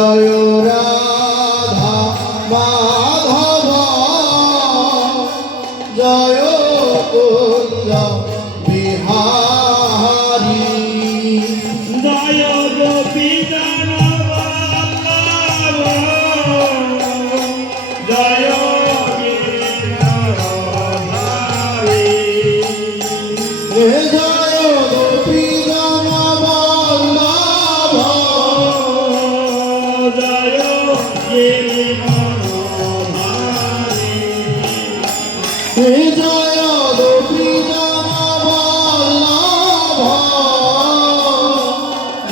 জয় রাধা মাধব জয় কুঞ্জ বিহারী জয় গোপীজন জয় জয় গোপীজন বল্লভ জয় জয় গোপীজন বল্লভ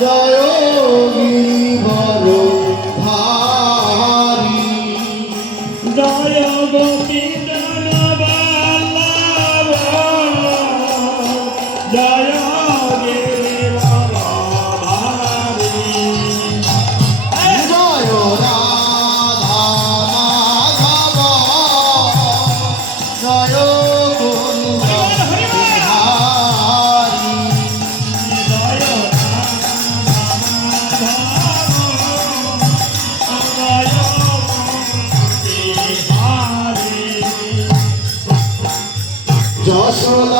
জয় গিরিবর ধারী জয় গোপীজন বল্লভ জয় গিরিবরধারী জয় রাধা মাধব জয় কুঞ্জ বিহারী জয়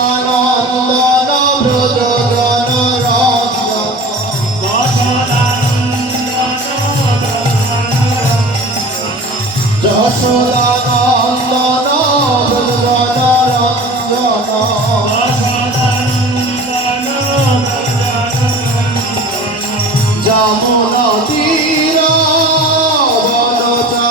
যশোদানন্দন ব্রজজন রঞ্জন যশোদানন্দন ব্রজজন রঞ্জন যমুনা তীর বনচারী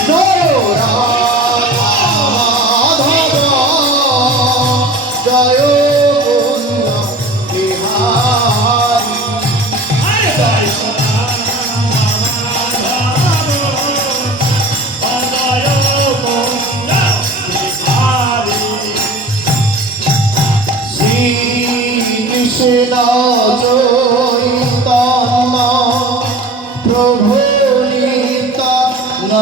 জয় রাধা মাধব জয় কুঞ্জ বিহারী শ্রী কৃষ্ণ চৈতন্য প্রভু নিত্যানন্দ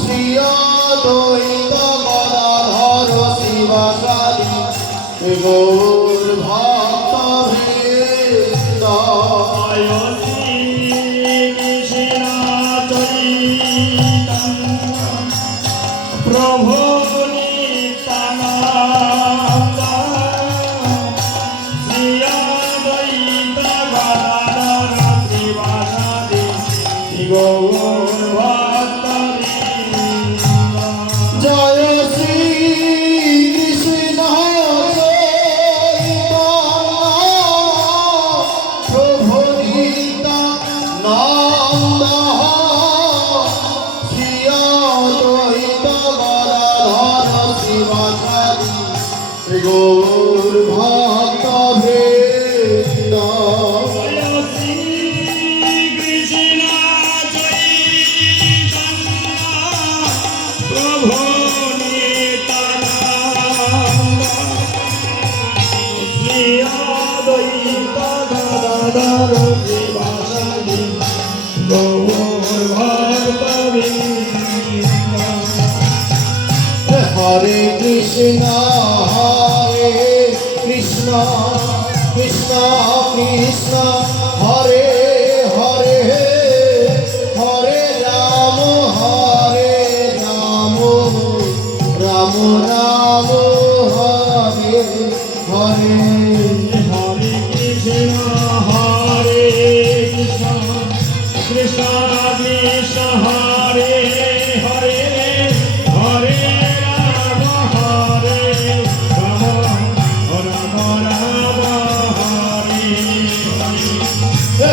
শ্রী অদ্বৈত গদাধর শিবাসাদি গৌর ভক্তবৃন্দ প্রভু নিত্যানন্দ শ্রী অদ্বৈত গদাধর শিবাসাদি গৌর ভক্তবৃন্দ জয় শ্রী কৃষ্ণ চৈতন্য প্রভু নিত্যানন্দ শ্রী অদ্বৈত গদাধর শিবাসাদি গৌর ভক্তবৃন্দ জয় শ্রী কৃষ্ণ চৈতন্য প্রভু নিত্যানন্দ শ্রী অদ্বৈত গদাধর শিবাসাদি গৌর ভক্তবৃন্দ হরে কৃষ্ণ কৃষ্ণ কৃষ্ণ হরে হরে হরে রাম রাম রাম হরে হরে হরে কৃষ্ণ কৃষ্ণ কৃষ্ণ হরে হরে হরে রাম রাম রাম হরে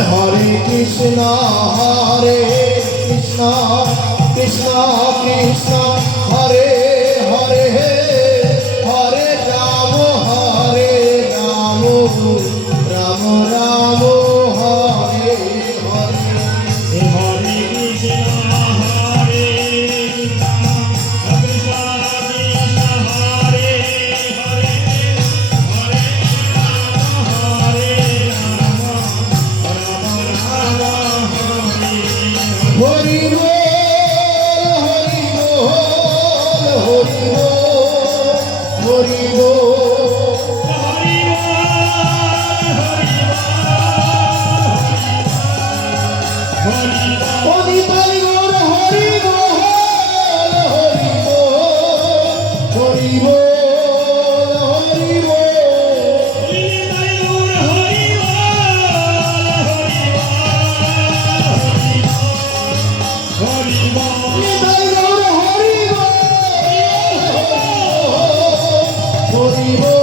হরে হরে কৃষ্ণ কৃষ্ণ কৃষ্ণ হরে হরে হরে রাম রাম রাম হরে হরে হরে কৃষ্ণ কৃষ্ণ কৃষ্ণ হরে হরে হরে রাম রাম হরে হরি বল হরি বল হরি হরি অনিতাই গৌর হরি বল হরি বল হরি বল হরি বল নিতাই গৌর হরি বল হরি বল